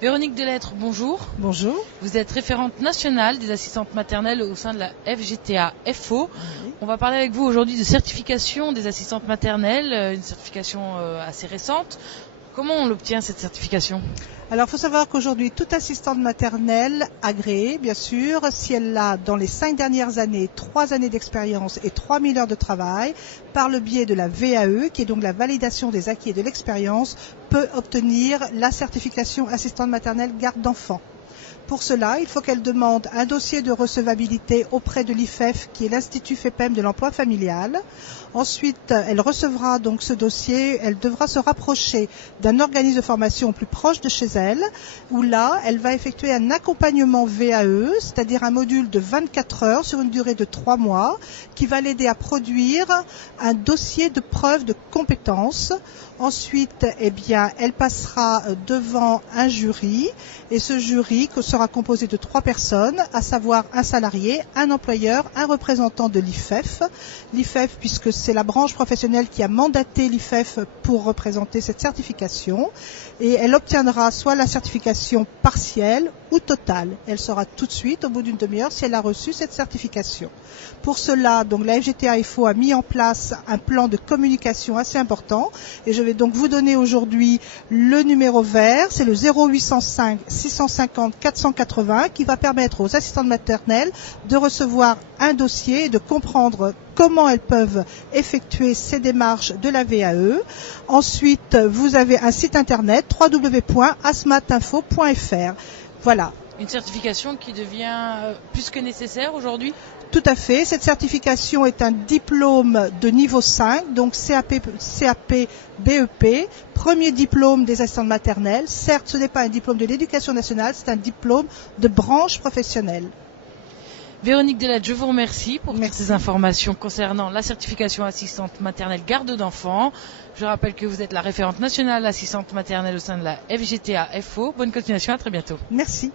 Véronique Delettre, bonjour. Bonjour. Vous êtes référente nationale des assistantes maternelles au sein de la FGTA-FO. Oui. On va parler avec vous aujourd'hui de certification des assistantes maternelles, une certification assez récente. Comment on l'obtient cette certification ? Alors, il faut savoir qu'aujourd'hui, toute assistante maternelle agréée, bien sûr, si elle a dans les 5 dernières années 3 années d'expérience et 3000 heures de travail, par le biais de la VAE, qui est donc la validation des acquis et de l'expérience, peut obtenir la certification assistante maternelle garde d'enfants. Pour cela, il faut qu'elle demande un dossier de recevabilité auprès de l'IFEF, qui est l'Institut FEPEM de l'emploi familial. Ensuite, elle recevra donc ce dossier, elle devra se rapprocher d'un organisme de formation plus proche de chez elle, où là, elle va effectuer un accompagnement VAE, c'est-à-dire un module de 24 heures sur une durée de 3 mois, qui va l'aider à produire un dossier de preuve de compétences. Ensuite, elle passera devant un jury, et ce jury sera composé de 3 personnes, à savoir un salarié, un employeur, un représentant de l'IFEF. L'IFEF, puisque c'est la branche professionnelle qui a mandaté l'IFEF pour représenter cette certification, et elle obtiendra soit la certification partielle ou totale. Elle saura tout de suite, au bout d'une demi-heure, si elle a reçu cette certification. Pour cela, donc, la FGTA-FO a mis en place un plan de communication assez important, et je vais donc vous donner aujourd'hui le numéro vert, c'est le 0805 650 480, qui va permettre aux assistantes maternelles de recevoir un dossier et de comprendre comment elles peuvent effectuer ces démarches de la VAE. Ensuite, vous avez un site internet www.asmatinfo.fr. Voilà. Une certification qui devient plus que nécessaire aujourd'hui ? Tout à fait. Cette certification est un diplôme de niveau 5, donc CAP, BEP, premier diplôme des assistantes maternelles. Certes, ce n'est pas un diplôme de l'éducation nationale, c'est un diplôme de branche professionnelle. Véronique Delettre, je vous remercie pour toutes ces informations concernant la certification assistante maternelle garde d'enfants. Je rappelle que vous êtes la référente nationale assistante maternelle au sein de la FGTA-FO. Bonne continuation, à très bientôt. Merci.